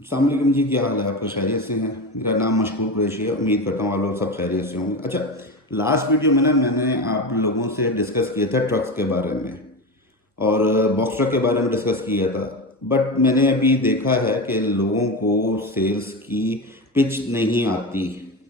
अस्सलाम वालेकुम जी, क्या हाल है आपका? खैरियत से हैं? मेरा नाम मशकूर कुरैशी है। उम्मीद करता हूँ आप लोग सब खैरियत से होंगे। अच्छा, लास्ट वीडियो में ना मैंने आप लोगों से डिस्कस किया था ट्रक्स के बारे में और बॉक्स ट्रक के बारे में डिस्कस किया था। बट मैंने अभी देखा है कि लोगों को सेल्स की पिच नहीं आती।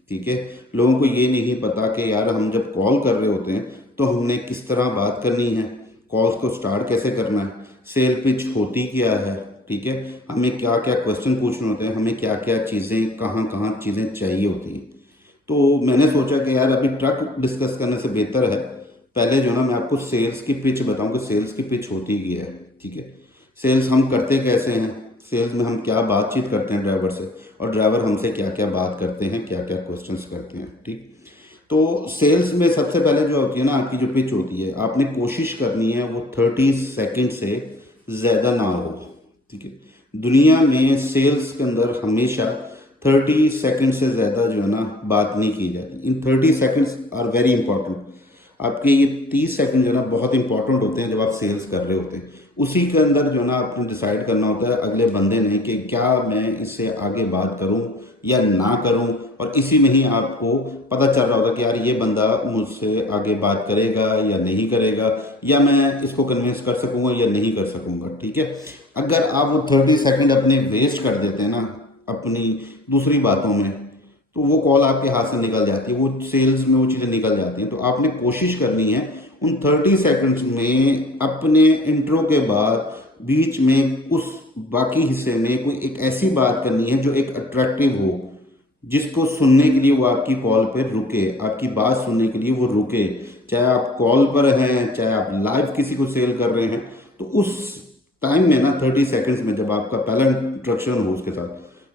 ठीक है, लोगों को ये नहीं पता कि यार हम जब कॉल कर रहे होते हैं तो हमने किस तरह बात करनी है, कॉल्स को स्टार्ट कैसे करना है, सेल पिच होती क्या है। ठीक है, हमें क्या क्या क्वेश्चन पूछने होते हैं, हमें क्या क्या चीज़ें कहाँ कहाँ चीज़ें चाहिए होती हैं। तो मैंने सोचा कि यार अभी ट्रक डिस्कस करने से बेहतर है पहले जो है ना मैं आपको सेल्स की पिच बताऊं कि सेल्स की पिच होती क्या है। ठीक है, सेल्स हम करते कैसे हैं, सेल्स में हम क्या बातचीत करते हैं ड्राइवर से, और ड्राइवर हमसे क्या क्या बात करते हैं, क्या क्या क्वेश्चंस करते हैं। ठीक, तो सेल्स में सबसे पहले जो होती है ना आपकी जो पिच होती है, आपने कोशिश करनी है वो 30 सेकेंड से ज़्यादा ना हो। ठीक है, दुनिया में सेल्स के अंदर हमेशा 30 सेकेंड से ज़्यादा जो है ना बात नहीं की जाती। इन 30 सेकेंड्स आर वेरी इंपॉर्टेंट। आपके ये 30 सेकंड जो है ना बहुत इंपॉर्टेंट होते हैं जब आप सेल्स कर रहे होते हैं। उसी के अंदर जो है ना आपने डिसाइड करना होता है अगले बंदे ने कि क्या मैं इससे आगे बात करूं या ना करूं, और इसी में ही आपको पता चल रहा होगा कि यार ये बंदा मुझसे आगे बात करेगा या नहीं करेगा, या मैं इसको कन्विंस कर सकूंगा या नहीं कर सकूंगा। ठीक है, अगर आप वो 30 सेकंड अपने वेस्ट कर देते हैं ना अपनी दूसरी बातों में, तो वो कॉल आपके हाथ से निकल जाती है, वो सेल्स में वो चीज़ें निकल जाती हैं। तो आपने कोशिश करनी है उन 30 सेकंड्स में अपने इंट्रो के बाद बीच में उस बाकी हिस्से में कोई एक ऐसी बात करनी है जो एक अट्रैक्टिव हो, जिसको सुनने के लिए वो आपकी कॉल पे रुके, आपकी बात सुनने के लिए वो रुके। चाहे आप कॉल पर हैं, चाहे आप लाइव किसी को सेल कर रहे हैं, तो उस टाइम में ना 30 सेकंड्स में जब आपका पहला इंट्रोडक्शन हो उसके साथ,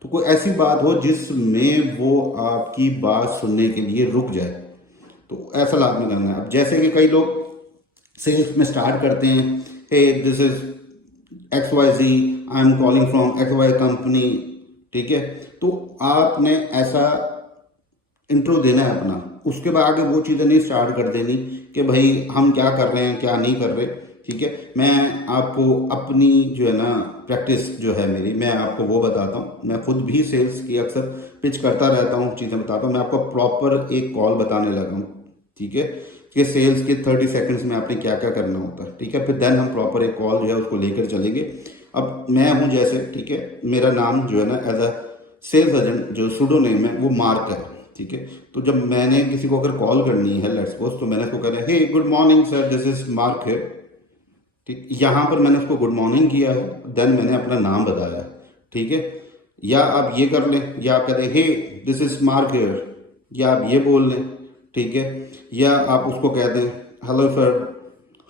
तो कोई ऐसी बात हो जिसमें वो आपकी बात सुनने के लिए रुक जाए। तो ऐसा लाभ करना है। अब जैसे कि कई लोग सेल्स में स्टार्ट करते हैं, hey this is X Y ji, I am calling from X Y company. ठीक है, तो आपने ऐसा इंट्रो देना है अपना, उसके बाद आगे वो चीज़ें नहीं स्टार्ट कर देनी कि भाई हम क्या कर रहे हैं क्या नहीं कर रहे। ठीक है, मैं आपको अपनी जो है ना प्रैक्टिस जो है मेरी, मैं आपको वो बताता हूँ। मैं खुद भी सेल्स की अक्सर पिच करता रहता हूँ, चीज़ें बताता हूँ। मैं आपको प्रॉपर एक कॉल बताने लगा हूँ। ठीक है, कि सेल्स के 30 सेकंड्स में आपने क्या क्या करना होता है। ठीक है, फिर देन हम प्रॉपर एक कॉल जो है उसको लेकर चलेंगे। अब मैं हूँ जैसे, ठीक है, मेरा नाम जो है ना एज अ सेल्स एजेंट जो सूडो नेम है वो मार्क है। ठीक है, तो जब मैंने किसी को अगर कॉल करनी है लेट्स सपोज, तो मैंने उसको कह रहा है hey good morning sir, this is Mark है। ठीक, यहाँ पर मैंने उसको गुड मॉर्निंग किया है, देन मैंने अपना नाम बताया। ठीक है, या आप ये कर लें, या आप कह दें हे दिस इज मार्क हियर, या आप ये बोल लें। ठीक है, या आप उसको कह दें hello sir,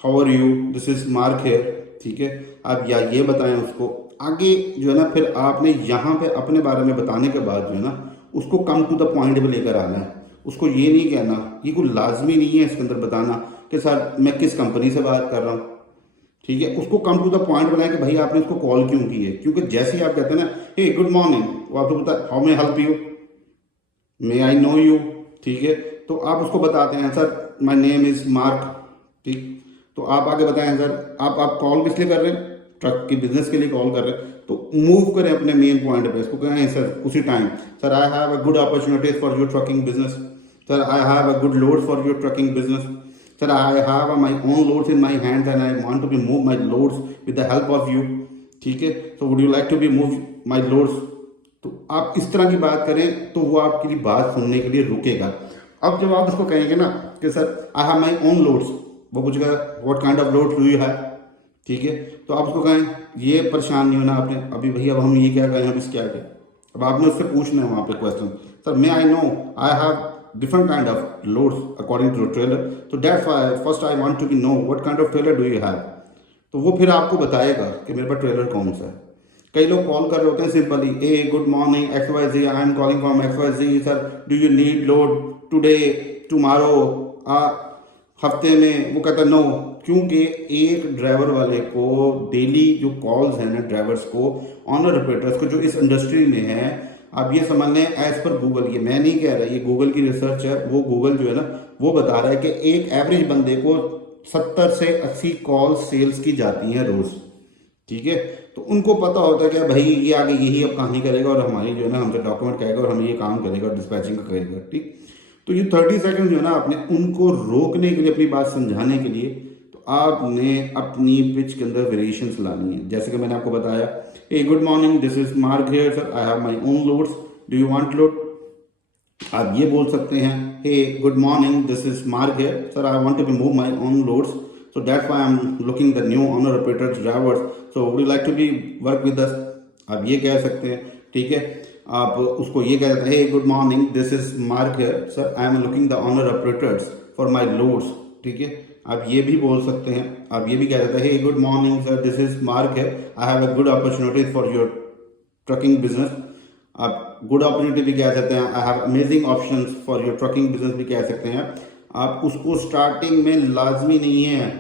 how are you, this is Mark here. ठीक है, आप या ये बताएं उसको। आगे जो है ना फिर आपने यहाँ पे अपने बारे में बताने के बाद जो है ना उसको कम टू द पॉइंट पे लेकर आना है। उसको ये नहीं कहना, ये कोई लाजमी नहीं है इसके अंदर बताना कि सर मैं किस कंपनी से बात कर रहा हूँ। ठीक है, उसको कम टू द पॉइंट बनाए कि भाई आपने उसको कॉल क्यों की है। क्योंकि जैसे ही आप कहते हैं ना हे गुड मॉर्निंग, वो आपको बता how may help you, may I know you. ठीक है, तो आप उसको बताते हैं sir my name is mark. ठीक, तो आप आगे बताएं सर आप कॉल किस लिए कर रहे हैं, ट्रक की बिजनेस के लिए कॉल कर रहे हैं। तो मूव करें अपने मेन पॉइंट पे, इसको कहें सर उसी time sir I have a good opportunities for your trucking business, sir I have a good load for your trucking business, sir I have my own loads in my hands and I want to be move my loads with the help of you। ठीक है, so would you like to be move my loads। तो आप इस तरह की बात करें तो वो आपकी लिए बात सुनने के लिए रुकेगा। अब जब आप उसको कहेंगे ना कि sir I have my own loads, वो पूछेगा what kind of loads do you have. ठीक है, तो आप उसको कहें ये परेशान नहीं होना आपने अभी भैया, अब हम ये क्या कहें, हम इस क्या कहें। अब आपने उससे पूछना है वहाँ पे question, sir may I know I have different kind of loads according to the trailer, so that's why first I want to be know what kind of trailer do you have। तो वो फिर आपको बताएगा कि मेरे पास trailer कौन सा है। कई लोग कॉल कर रहे होते हैं simply a good morning X Y ji, I am calling from X Y G, sir do you need load today tomorrow, हफ्ते में। वो कहता है नो, क्योंकि एक ड्राइवर वाले को डेली जो कॉल्स हैं ना ड्राइवर्स को, ऑनर ऑपरेटर्स को जो इस इंडस्ट्री में है, आप ये समझ लें एज पर गूगल, ये मैं नहीं कह रहा, ये गूगल की रिसर्च है, वो गूगल जो है ना वो बता रहा है कि एक एवरेज बंदे को 70 से 80 कॉल सेल्स की जाती हैं रोज। ठीक है। तो उनको पता होता है कि भाई ये आगे यही अब कहानी करेगा और हमारी जो है ना हमसे डॉक्यूमेंट कहेगा और हम ये काम करेगा और डिस्पैचिंग का करेगा, ठीक। तो ये 30 सेकंड जो है ना आपने उनको रोकने के लिए, अपनी बात समझाने के लिए, तो आपने अपनी पिच के अंदर वेरिएशंस लानी है। जैसे कि मैंने आपको बताया, ah good morning, this is Mark here sir, I have my own loads, do you want load. आप ये बोल सकते हैं, hey good morning, this is Mark here sir, I want to be move my own loads, so that's why I am looking the new owner operators drivers, so would you like to be work with us. आप ये कह सकते हैं, ठीक है। आप उसको ये कह सकते हैं, hey good morning, this is Mark here sir, I am looking the owner operators for my loads, ठीक है। आप ये भी बोल सकते हैं, आप ये भी कह सकते हैं, hey good morning sir, this is Mark here, I have a good opportunity for your trucking business. आप गुड अपॉर्चुनिटी भी कह सकते हैं, I have amazing options for your trucking business भी कह सकते हैं। आप उसको स्टार्टिंग में लाजमी नहीं है,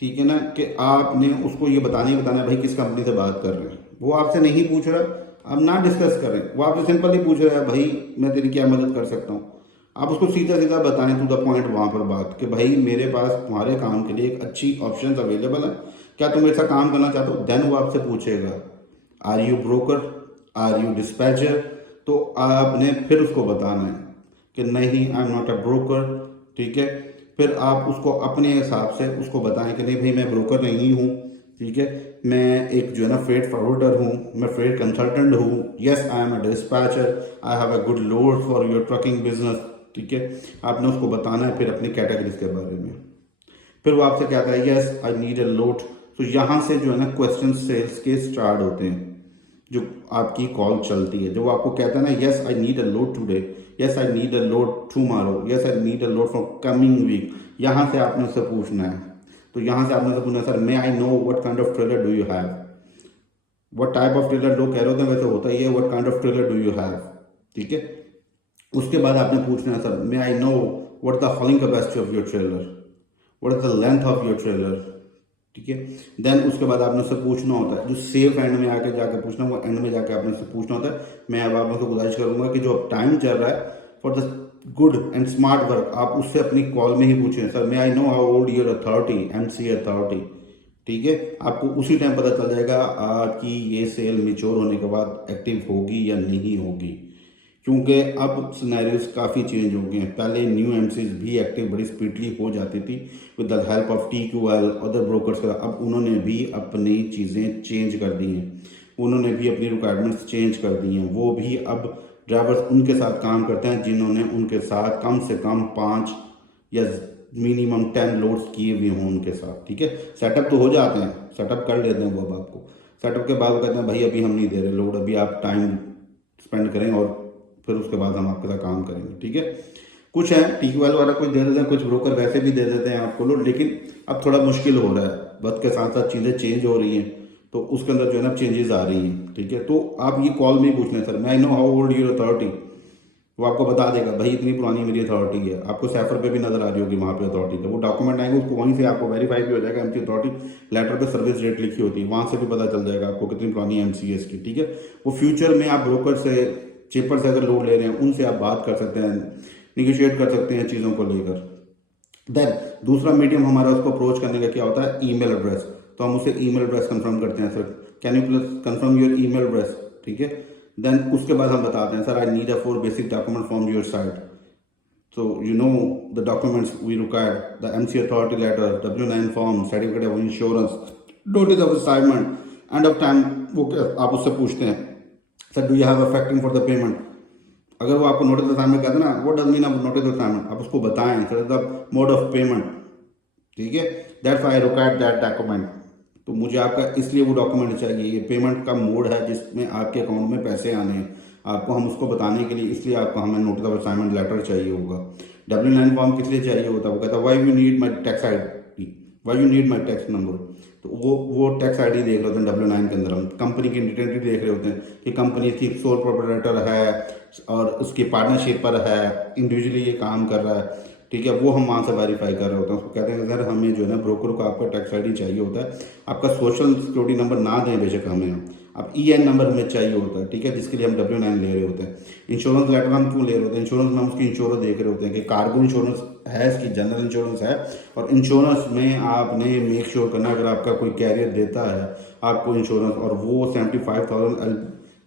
ठीक है ना, कि आपने उसको ये बताना है भाई किस कंपनी से बात कर रहे हैं। वो आपसे नहीं पूछ रहा, आप ना डिस्कस करें, वो आपसे सिंपल ही पूछ रहा है, भाई मैं तेरी क्या मदद कर सकता हूँ। आप उसको सीधा सीधा बताएं टू द पॉइंट वहाँ पर बात, कि भाई मेरे पास तुम्हारे काम के लिए एक अच्छी ऑप्शन अवेलेबल है, क्या तुम मेरे साथ काम करना चाहते हो। देन वो आपसे पूछेगा, are you broker, are you dispatcher. तो आपने फिर उसको बताना है कि नहीं, I am not a broker, ठीक है। फिर आप उसको अपने हिसाब से उसको बताएं कि नहीं भाई मैं ब्रोकर नहीं हूँ, ठीक है, मैं एक जो है ना फ्रेट फॉरवर्डर हूँ, मैं फ्रेट कंसल्टेंट हूँ, yes I am a dispatcher, I have a good load for your trucking business, ठीक है। आपने उसको बताना है फिर अपनी कैटेगरीज के बारे में। फिर वो आपसे कहता है, yes I need a load. तो यहाँ से जो है ना क्वेश्चन सेल्स के स्टार्ट होते हैं, जो आपकी कॉल चलती है, जब वो आपको कहता है ना, yes I need a load today, yes I need a load tomorrow, yes I need a load for coming week, यहाँ से आपने उससे पूछना है। तो यहाँ से आपने उससे पूछना है, sir may I know what kind of trailer do you have, what type of trailer लोग कह रहे होते हैं, वैसे होता ही है, what kind of trailer do you have, ठीक है। उसके बाद आपने पूछना है, sir may I know what the हॉलिंग capacity of your trailer, what is the length of your trailer, ठीक है। देन उसके बाद आपने उससे पूछना होता है, जो सेफ एंड में आके जाके पूछना, वो एंड में जाके आपने उससे पूछना होता है। मैं अब आप लोगों को गुजारिश करूंगा कि जो अब टाइम चल रहा है for the good and smart work, आप उससे अपनी कॉल में ही पूछें, sir may I know how old your authority, MC authority, ठीक है। आपको उसी टाइम पता चल जाएगा आपकी ये सेल मिच्योर होने के बाद एक्टिव होगी या नहीं होगी, क्योंकि अब सिनेरियोज काफ़ी चेंज हो गए हैं। पहले न्यू एमसीज भी एक्टिव बड़ी स्पीडली हो जाती थी with the help of TQL other brokers का। अब उन्होंने भी अपनी चीज़ें चेंज कर दी हैं, उन्होंने भी अपनी रिक्वायरमेंट्स चेंज कर दी हैं। वो भी अब ड्राइवर्स उनके साथ काम करते हैं जिन्होंने उनके साथ कम से कम 5 या मिनिमम 10 लोड्स किए हुए हों उनके साथ, ठीक है। सेटअप तो हो जाते हैं, सेटअप कर लेते हैं वो। अब आपको सेटअप के बाद वो कहते हैं भाई अभी हम नहीं दे रहे लोड, अभी आप टाइम स्पेंड करें और फिर उसके बाद हम आपके साथ काम करेंगे, ठीक है। कुछ है TQL वाला कुछ दे देते हैं, कुछ ब्रोकर वैसे भी दे देते हैं आपको लोड, लेकिन अब थोड़ा मुश्किल हो रहा है, वक्त के साथ साथ चीज़ें चेंज हो रही हैं, तो उसके अंदर जो है ना चेंजेस आ रही हैं, ठीक है। तो आप ये कॉल में ही पूछ लें, सर मैं I know how old your authority, वो आपको बता देगा भाई इतनी पुरानी मेरी अथॉरिटी है। आपको सैफर पे भी नजर आ रही होगी वहाँ पे अथॉरिटी, जब वो डॉक्यूमेंट आएंगे उसको वहीं से आपको वेरीफाई भी हो जाएगा, एमसी अथॉरिटी लेटर पे सर्विस रेट लिखी होती है, वहाँ से भी पता चल जाएगा आपको कितनी पुरानी MCS की, ठीक है। वो फ्यूचर में आप ब्रोकर से, चेपर से अगर लोड ले रहे हैं उनसे आप बात कर सकते हैं, निगोशिएट कर सकते हैं चीज़ों को लेकर। देन दूसरा मीडियम हमारा उसको अप्रोच करने का क्या होता है, ईमेल एड्रेस। तो हम उसे ईमेल एड्रेस कंफर्म करते हैं, sir can you please confirm your email address, ठीक है। देन उसके बाद हम बताते हैं, sir I need a 4 basic document from your side, so you know the documents we require, the MC authority letter, W9 form, certificate of insurance, notice of assignment, end of time। वो आप उससे पूछते हैं, sir do you have a factoring for the payment. अगर वो आपको notice assignment कहते हैं ना, what does mean of notice assignment, आप उसको बताएं, sir the mode of payment, ठीक है, that's I require that document. तो मुझे आपका इसलिए वो डॉक्यूमेंट चाहिए, ये पेमेंट का मोड है जिसमें आपके अकाउंट में पैसे आने हैं, आपको हम उसको बताने के लिए, इसलिए आपको हमें नोटिस ऑफ असाइनमेंट लेटर चाहिए होगा। W9 फॉर्म किस लिए चाहिए होता है, वो कहता है why you need my tax ID, why you need my tax number. तो वो टैक्स ID देख रहे होते हैं W9 के अंदर, हम कंपनी की आइडेंटिटी देख रहे होते हैं कि कंपनी की सोल प्रोप्राइटर है और उसकी पार्टनरशिप पर है, इंडिविजुअली ये काम कर रहा है, ठीक है। वो हम वहाँ से वेरीफाई कर रहे होते हैं, उसको कहते हैं कि सर हमें जो है ना ब्रोकर को आपका टैक्स ID चाहिए होता है, आपका सोशल सिक्योरिटी नंबर ना दें बेशक हमें, अब EN नंबर हमें चाहिए होता है, ठीक है, जिसके लिए हम W9 ले रहे होते हैं। इंश्योरेंस लेटर हम क्यों ले रहे होते हैं? इंश्योरेंस में हम उसकी इंश्योरेंस देख रहे होते हैं कि कार्गो इंश्योरेंस है, इसकी जनरल इंश्योरेंस है, और इंश्योरेंस में आपने मेक श्योर करना अगर आपका कोई कैरियर देता है आपको इंश्योरेंस और वो 75,000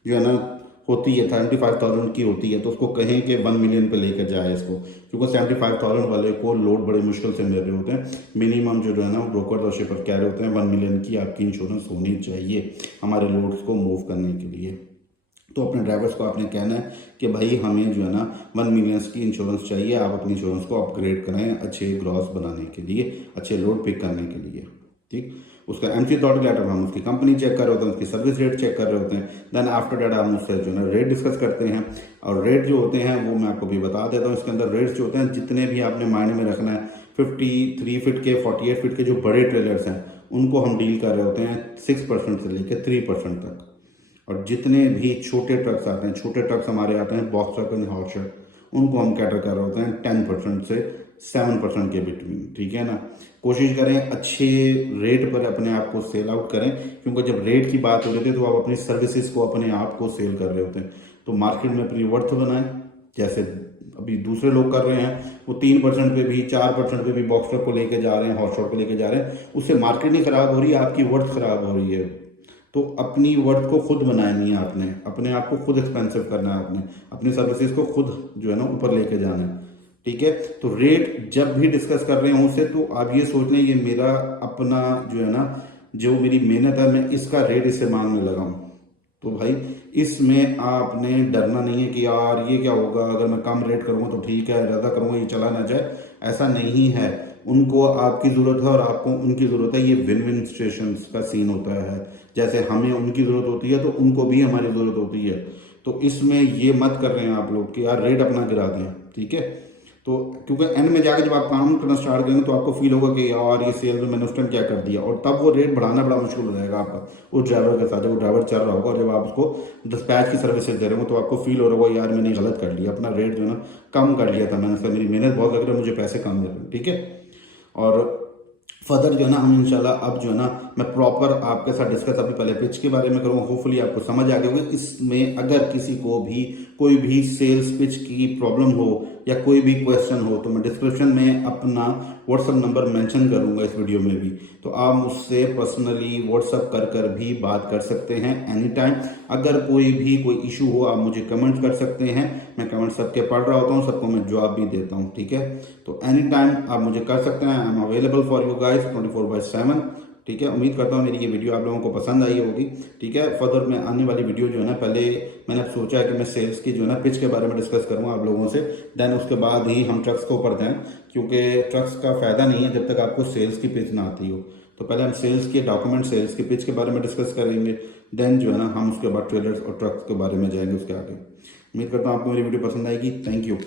जो है ना होती है, 75,000 की होती है, तो उसको कहें कि 1 मिलियन पे लेकर जाए इसको, क्योंकि 75,000 वाले को लोड बड़े मुश्किल से मिल रहे होते हैं। मिनिमम जो है ना ब्रोकर और शिपर कह रहे होते हैं 1 मिलियन की आपकी इंश्योरेंस होनी चाहिए हमारे लोड्स को मूव करने के लिए। तो अपने ड्राइवर्स को आपने कहना है कि भाई हमें जो है ना 1 मिलियन की इंश्योरेंस चाहिए, आप अपनी इंश्योरेंस को अपग्रेड करें अच्छे ग्रॉस बनाने के लिए, अच्छे लोड पिक करने के लिए, ठीक। उसका एमसी डॉट लेटर हम उसकी कंपनी चेक कर रहे होते हैं, उसकी सर्विस रेट चेक कर रहे होते हैं। देन आफ्टर डेट हम उससे जो है रेट डिस्कस करते हैं, और रेट जो होते हैं वो मैं आपको भी बता देता हूँ। इसके अंदर रेट्स जो होते हैं जितने भी आपने माइंड में रखना है, 53 फीट के 48 फीट के जो बड़े ट्रेलर्स हैं उनको हम डील कर रहे होते हैं 6% से लेकर 3% तक, और जितने भी छोटे ट्रक्स आते हैं, छोटे ट्रक्स हमारे आते हैं box truck and hot truck, उनको हम कैटर कर रहे होते हैं 10% से 7% के बिटवीन, ठीक है ना। कोशिश करें अच्छे रेट पर अपने आप को सेल आउट करें, क्योंकि जब रेट की बात हो रही है तो आप अपनी सर्विसेज को अपने आप को सेल कर रहे होते हैं। तो मार्केट में अपनी वर्थ बनाएं, जैसे अभी दूसरे लोग कर रहे हैं, वो 3% पे भी 4% पे भी बॉक्स ट्रक को लेके जा रहे हैं, हॉट शॉट को लेके जा रहे हैं, उससे मार्केट नहीं खराब हो रही है, आपकी वर्थ खराब हो रही है। तो अपनी वर्थ को खुद बनानी है आपने, अपने आप को खुद एक्सपेंसिव करना है, आपने अपनी सर्विसेज को खुद जो है ना ऊपर लेके जाना है, ठीक है। तो रेट जब भी डिस्कस कर रहे हो उससे, तो आप ये सोच लें ये मेरा अपना जो है ना, जो मेरी मेहनत है मैं इसका रेट इससे मांगने लगा हूँ। तो भाई इसमें आपने डरना नहीं है कि यार ये क्या होगा अगर मैं कम रेट करूँगा तो ठीक है, ज़्यादा करूँगा ये चला ना जाए, ऐसा नहीं है। उनको आपकी ज़रूरत है और आपको उनकी ज़रूरत है, ये विन विन सिचुएशन का सीन होता है। जैसे हमें उनकी ज़रूरत होती है तो उनको भी हमारी ज़रूरत होती है। तो इसमें ये मत कर रहे हैं आप लोग कि यार रेट अपना गिरा दें, ठीक है। तो क्योंकि एंड में जाकर जब आप काम करना स्टार्ट करेंगे तो आपको फील होगा कि यार ये सेल में मैंने उस टाइम क्या कर दिया, और तब वो रेट बढ़ाना बड़ा मुश्किल हो जाएगा आपका उस ड्राइवर के साथ। जब वो ड्राइवर चल रहा होगा और जब आप उसको डिस्पैच की सर्विसेज दे रहे हो तो आपको फील हो रहा होगा यार मैंने गलत कर लिया, अपना रेट जो है ना कम कर लिया था मैंने, उसका मेरी मेहनत बहुत लग रही है, मुझे पैसे कम मिल रहे हैं, ठीक है। और फर्दर जो है ना हम इंशाल्लाह अब जो है ना मैं प्रॉपर आपके साथ डिस्कस अभी पहले पिच के बारे में करूँगा, होपफुली आपको समझ आ गया होगा। इसमें अगर किसी को भी कोई भी सेल्स पिच की प्रॉब्लम हो या कोई भी क्वेश्चन हो तो मैं डिस्क्रिप्शन में अपना व्हाट्सअप नंबर मेंशन करूंगा इस वीडियो में भी, तो आप मुझसे पर्सनली व्हाट्सअप कर भी बात कर सकते हैं एनी टाइम। अगर कोई इशू हो आप मुझे कमेंट कर सकते हैं, मैं कमेंट सबके पढ़ रहा होता हूँ, सबको मैं जवाब भी देता हूँ, ठीक है। तो एनी टाइम आप मुझे कर सकते हैं, I am available for you guys 24/7, ठीक है। उम्मीद करता हूँ मेरी ये वीडियो आप लोगों को पसंद आई होगी, ठीक है। फर्दर में आने वाली वीडियो जो है ना, पहले मैंने अब सोचा है कि मैं सेल्स की जो है ना पिच के बारे में डिस्कस करूँगा आप लोगों से, देन उसके बाद ही हम ट्रक्स के ऊपर जाएँ, क्योंकि ट्रक्स का फ़ायदा नहीं है जब तक आपको सेल्स की पिच ना आती हो। तो पहले हम सेल्स के डॉक्यूमेंट, सेल्स की पिच के बारे में डिस्कस करेंगे, देन जो है ना हम उसके बाद ट्रेलर्स और ट्रक्स के बारे में जाएंगे उसके आगे। उम्मीद करता हूँ आपको मेरी वीडियो पसंद आएगी। Thank you.